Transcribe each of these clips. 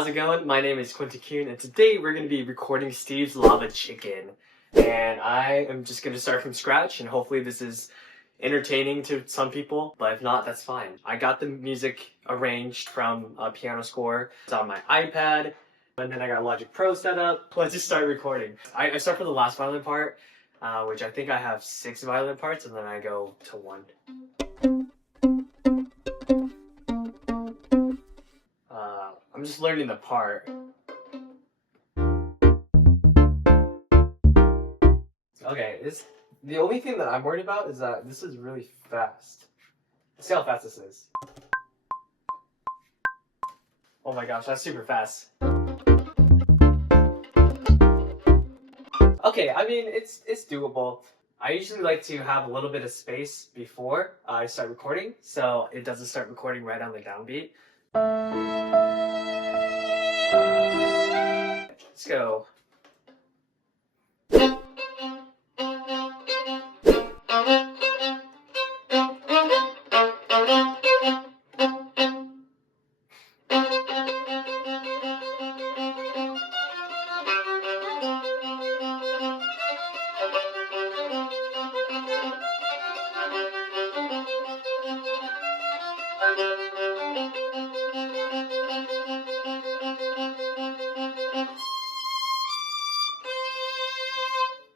how's it going? My name is quintonkuhn, and today we're going to be recording Steve's Lava Chicken. And I am just going to start from scratch, and hopefully this is entertaining to some people, but if not, that's fine. I got the music arranged from a piano score. It's on my iPad, and then I got Logic Pro set up. Let's just start recording. I start from the last violin part, which I think I have 6 violin parts, and then I go to 1. I'm just learning the part. Okay, the only thing that I'm worried about is that this is really fast. Let's see how fast this is. Oh my gosh, that's super fast. Okay, I mean, it's doable. I usually like to have a little bit of space before I start recording, so it doesn't start recording right on the downbeat. Let's go.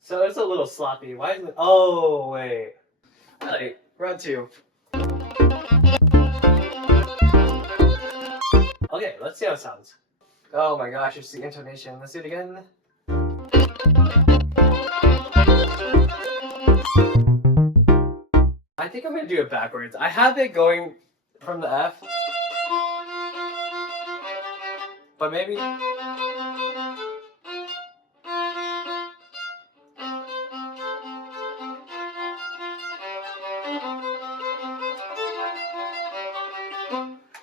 So it's a little sloppy. Why is it? Oh, wait. Alright, round 2. Okay, let's see how it sounds. Oh my gosh, it's the intonation. Let's do it again. I think I'm gonna do it backwards. I have it going from the F, but maybe.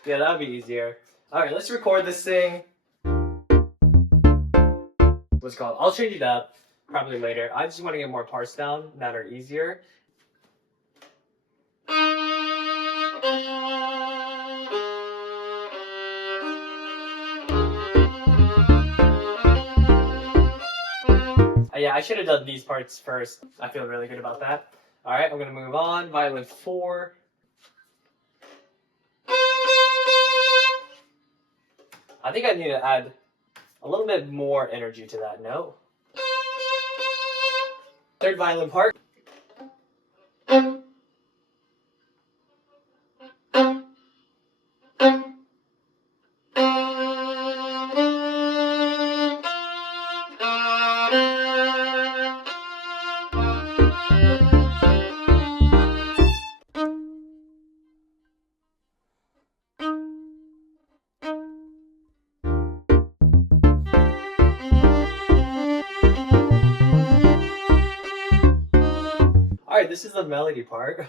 Yeah, that would be easier. Alright, let's record this thing. What's it called? I'll change it up probably later. I just want to get more parts down that are easier. Yeah, I should have done these parts first. I feel really good about that. Alright, I'm going to move on. Violin 4. I think I need to add a little bit more energy to that note. 3rd violin part. Alright, this is the melody part.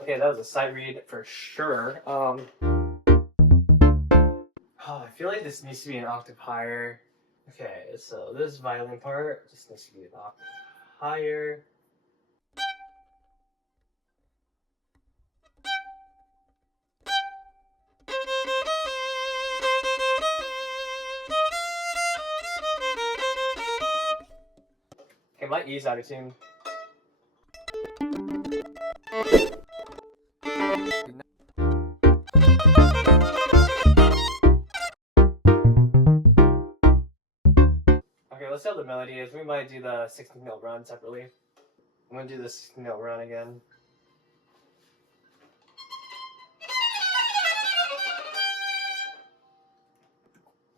Okay, that was a sight read for sure. Oh, I feel like this needs to be an octave higher. Okay, so this violin part just needs to be an octave higher. Okay, my E's out of tune. Okay, let's see how the melody is. We might do the 16th note run separately. I'm gonna do the 16th note run again.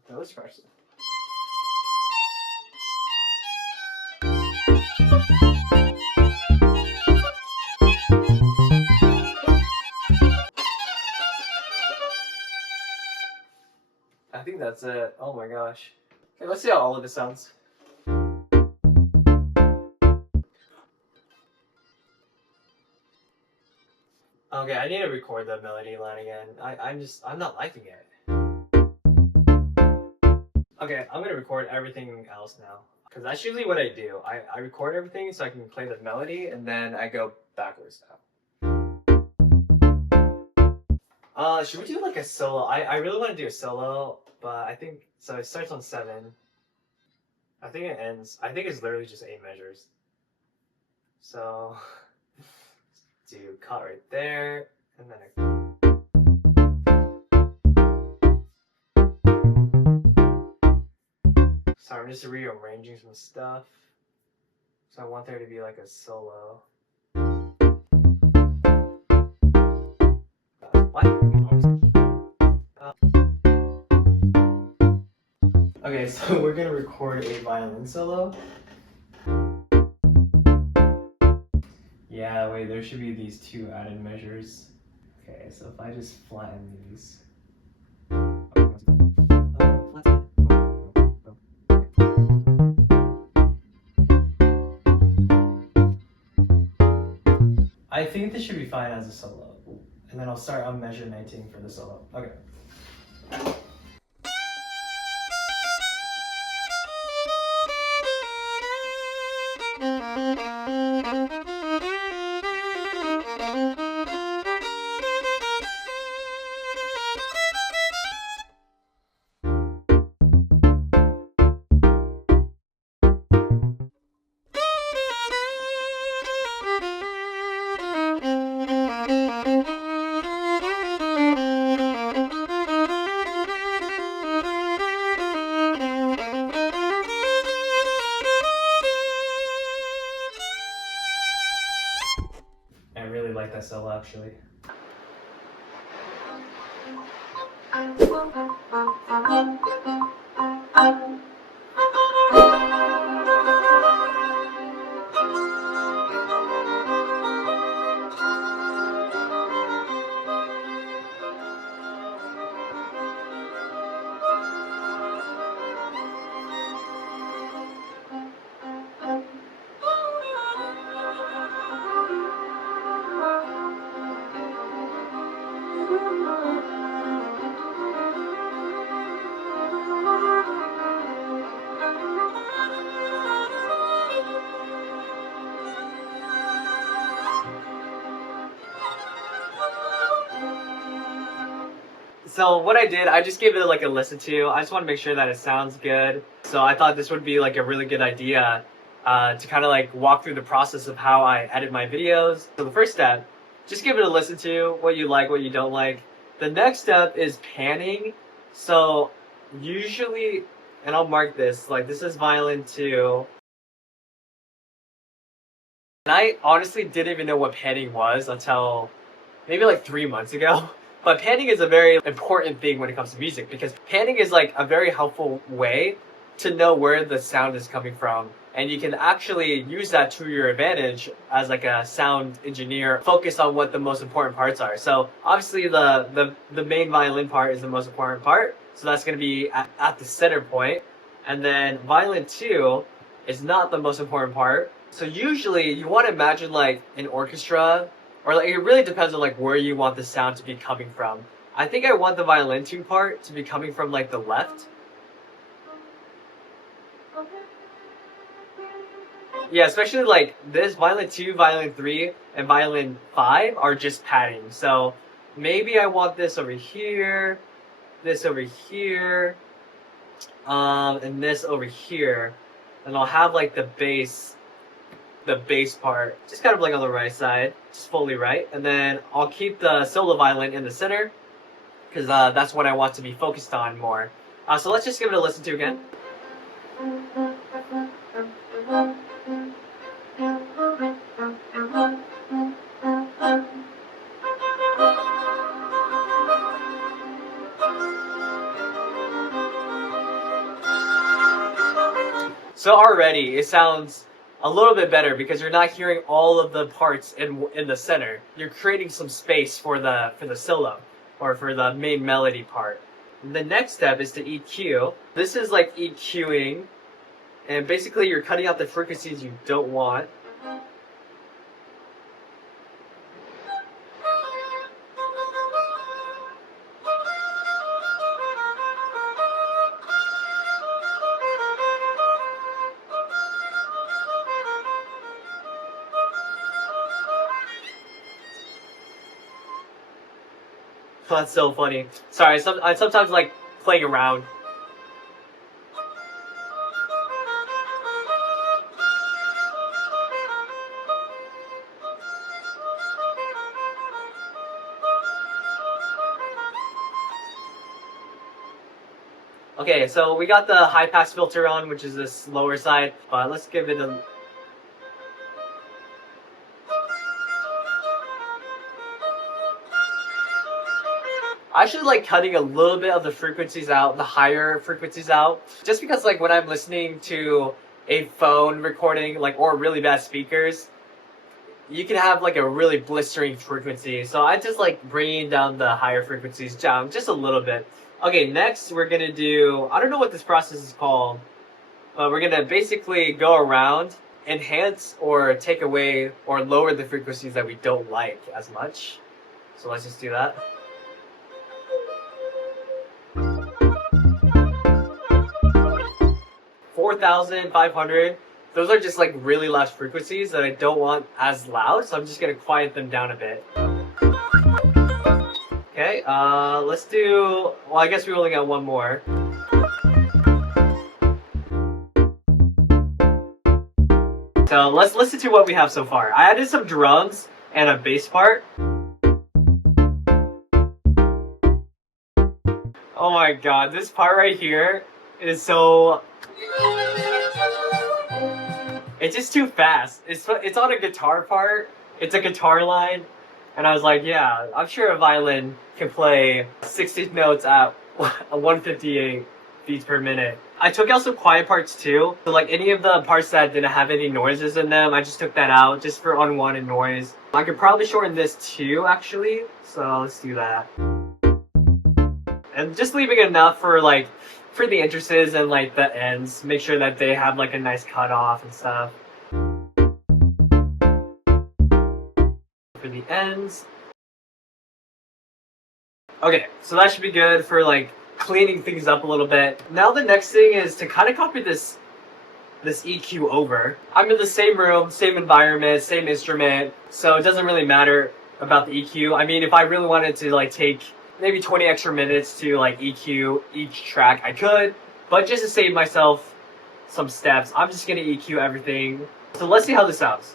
Okay, let's scratch it. I think that's it. Oh my gosh. Okay, let's see how all of this sounds. Okay, I need to record the melody line again. I'm not liking it. Okay, I'm gonna record everything else now. Because that's usually what I do. I record everything so I can play the melody and then I go backwards now. Should we do like a solo? I really want to do a solo, but I think, so it starts on 7. I think it ends, I think it's literally just 8 measures. So, do cut right there, and then sorry, I'm just rearranging some stuff. So I want there to be like a solo. What? Okay, so we're gonna record a violin solo. Yeah, wait, there should be these 2 added measures. Okay, so if I just flatten these. I think this should be fine as a solo. And then I'll start on measure 19 for the solo. Okay. I really like that solo actually. So what I did, I just gave it like a listen to. I just want to make sure that it sounds good. So I thought this would be like a really good idea to kind of like walk through the process of how I edit my videos. So the first step, just give it a listen to, what you like, what you don't like. The next step is panning. So usually, and I'll mark this, like this is violin 2. And I honestly didn't even know what panning was until maybe like 3 months ago. But panning is a very important thing when it comes to music because panning is like a very helpful way to know where the sound is coming from. And you can actually use that to your advantage as like a sound engineer, focus on what the most important parts are. So obviously the main violin part is the most important part. So that's going to be at the center point. And then violin 2 is not the most important part. So usually you want to imagine like an orchestra, or like it really depends on like where you want the sound to be coming from. I think I want the violin 2 part to be coming from like the left. Yeah, especially like this violin 2, violin 3, and violin 5 are just padding. So maybe I want this over here, this over here, and this over here. And I'll have like the bass part just kind of like on the right side, just fully right. And then I'll keep the solo violin in the center because that's what I want to be focused on more. So let's just give it a listen to again. So already it sounds a little bit better because you're not hearing all of the parts in the center. You're creating some space for the solo or for the main melody part. The next step is to EQ. This is like EQing, and basically you're cutting out the frequencies you don't want. That's so funny. Sorry, I sometimes like playing around. Okay, so we got the high pass filter on, which is this lower side. Let's give it a... I actually like cutting a little bit of the frequencies out, the higher frequencies out, just because like when I'm listening to a phone recording, like, or really bad speakers, you can have like a really blistering frequency. So I just like bringing down the higher frequencies down just a little bit. Okay, next we're gonna do, I don't know what this process is called, but we're gonna basically go around, enhance or take away or lower the frequencies that we don't like as much. So let's just do that. $4,500. Those are just like really loud frequencies that I don't want as loud, so I'm just gonna quiet them down a bit. Okay, let's do, well, I guess we only got one more. So let's listen to what we have so far. I added some drums and a bass part. Oh my god, this part right here is so... It's just too fast. It's on a guitar part. It's a guitar line. And I was like, yeah, I'm sure a violin can play 60 notes at 158 beats per minute. I took out some quiet parts too. So like any of the parts that didn't have any noises in them, I just took that out just for unwanted noise. I could probably shorten this too, actually. So let's do that. And just leaving enough for like, for the entrances and like the ends. Make sure that they have like a nice cutoff and stuff. For the ends. Okay, so that should be good for like cleaning things up a little bit. Now the next thing is to kind of copy this EQ over. I'm in the same room, same environment, same instrument, so it doesn't really matter about the EQ. I mean, if I really wanted to like take maybe 20 extra minutes to like EQ each track, I could, but just to save myself some steps, I'm just gonna EQ everything. So let's see how this sounds.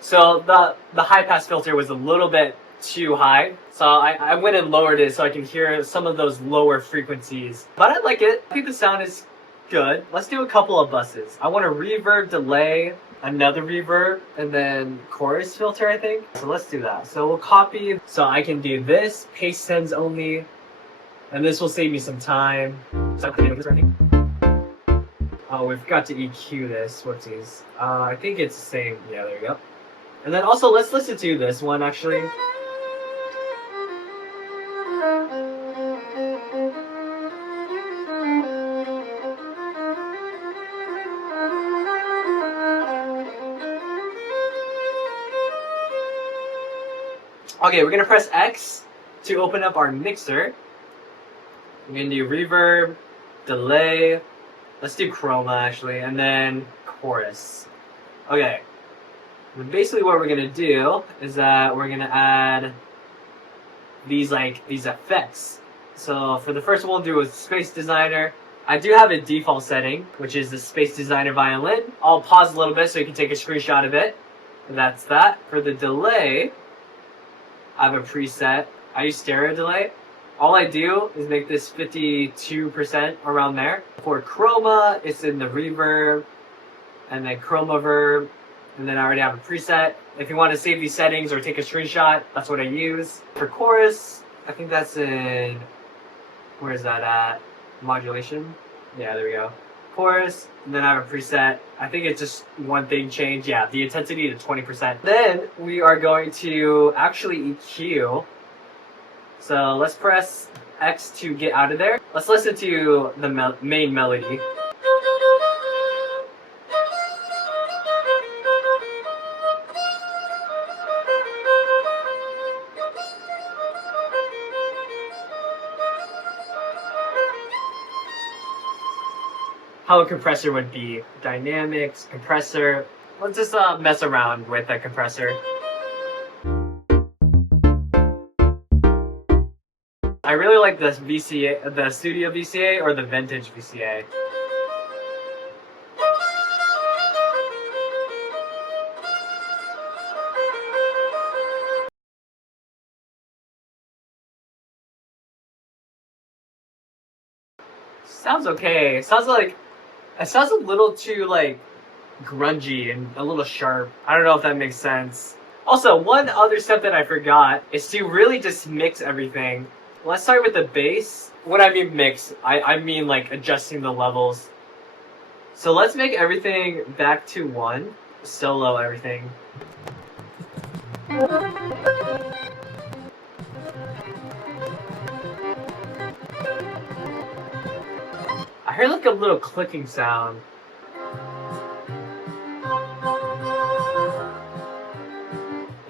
So the high pass filter was a little bit too high, so I went and lowered it so I can hear some of those lower frequencies. But I like it. I think the sound is good. Let's do a couple of buses. I want a reverb, delay, another reverb, and then chorus filter, I think. So let's do that. So we'll copy. So I can do this, paste sends only, and this will save me some time. So I'm doing this right now. Oh, we forgot to EQ this. Whoopsies. I think it's the same. Yeah, there we go. And then also, let's listen to this one, actually. Okay, we're gonna press X to open up our mixer. We're gonna do reverb, delay. Let's do chroma, actually, and then chorus. Okay. Basically what we're gonna do is that we're gonna add these effects. So for the first one, we'll do a Space Designer. I do have a default setting, which is the Space Designer violin. I'll pause a little bit so you can take a screenshot of it. And that's that. For the delay, I have a preset. I use stereo delay. All I do is make this 52% around there. for chroma, it's in the reverb, and then chroma verb, and then I already have a preset. If you want to save these settings or take a screenshot, that's what I use. For chorus, I think that's in, where is that at? Modulation? Yeah, there we go. Chorus, and then I have a preset. I think it's just one thing change. Yeah, the intensity to 20%. Then we are going to actually EQ. So let's press X to get out of there. Let's listen to the main melody. How a compressor would be. Dynamics, compressor. Let's just mess around with a compressor. I really like this VCA, the Studio VCA or the Vintage VCA. Sounds okay. It sounds a little too like grungy and a little sharp. I don't know if that makes sense. Also, one other step that I forgot is to really just mix everything. Let's start with the bass. When I mean mix, I mean like adjusting the levels. So let's make everything back to 1. Solo everything. I heard like a little clicking sound.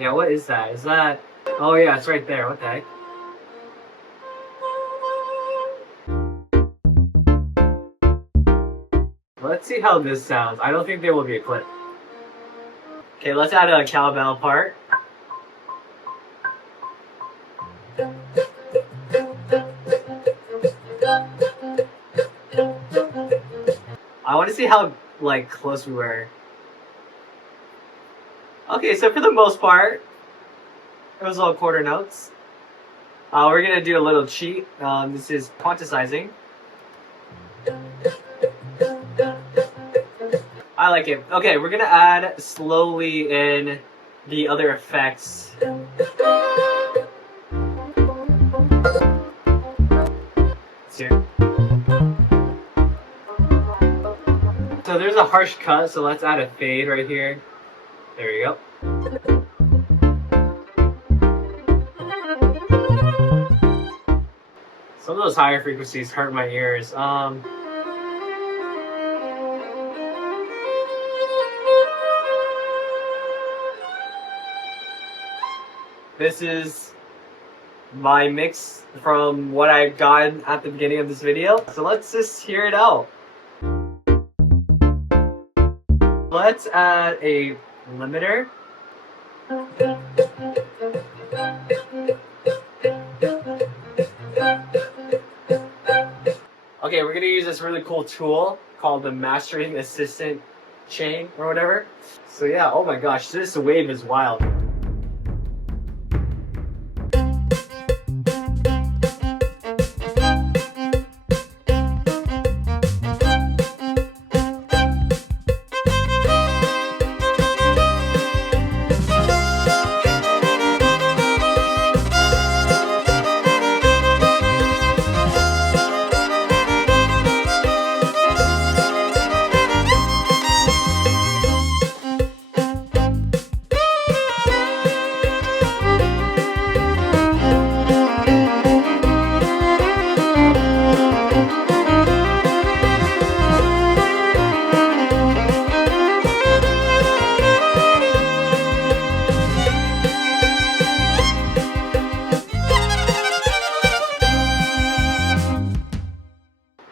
Yeah, what is that? Is that... Oh yeah, it's right there. What the heck? Let's see how this sounds. I don't think there will be a clip. Okay, let's add a cowbell part. I want to see how like close we were. Okay, so for the most part, it was all quarter notes. We're gonna do a little cheat. This is quantizing. I like it. Okay, we're gonna add slowly in the other effects. Here. So there's a harsh cut, so let's add a fade right here. There you go. Some of those higher frequencies hurt my ears. This is my mix from what I got at the beginning of this video. So let's just hear it out. Let's add a limiter. Okay, we're gonna use this really cool tool called the Mastering Assistant chain or whatever. So yeah, oh my gosh, this wave is wild.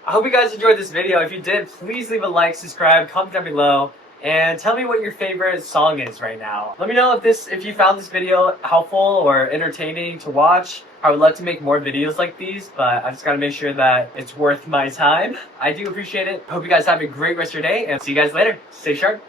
I hope you guys enjoyed this video. If you did, please leave a like, subscribe, comment down below, and tell me what your favorite song is right now. Let me know if you found this video helpful or entertaining to watch. I would love to make more videos like these, but I just gotta make sure that it's worth my time. I do appreciate it. Hope you guys have a great rest of your day, and see you guys later. Stay sharp.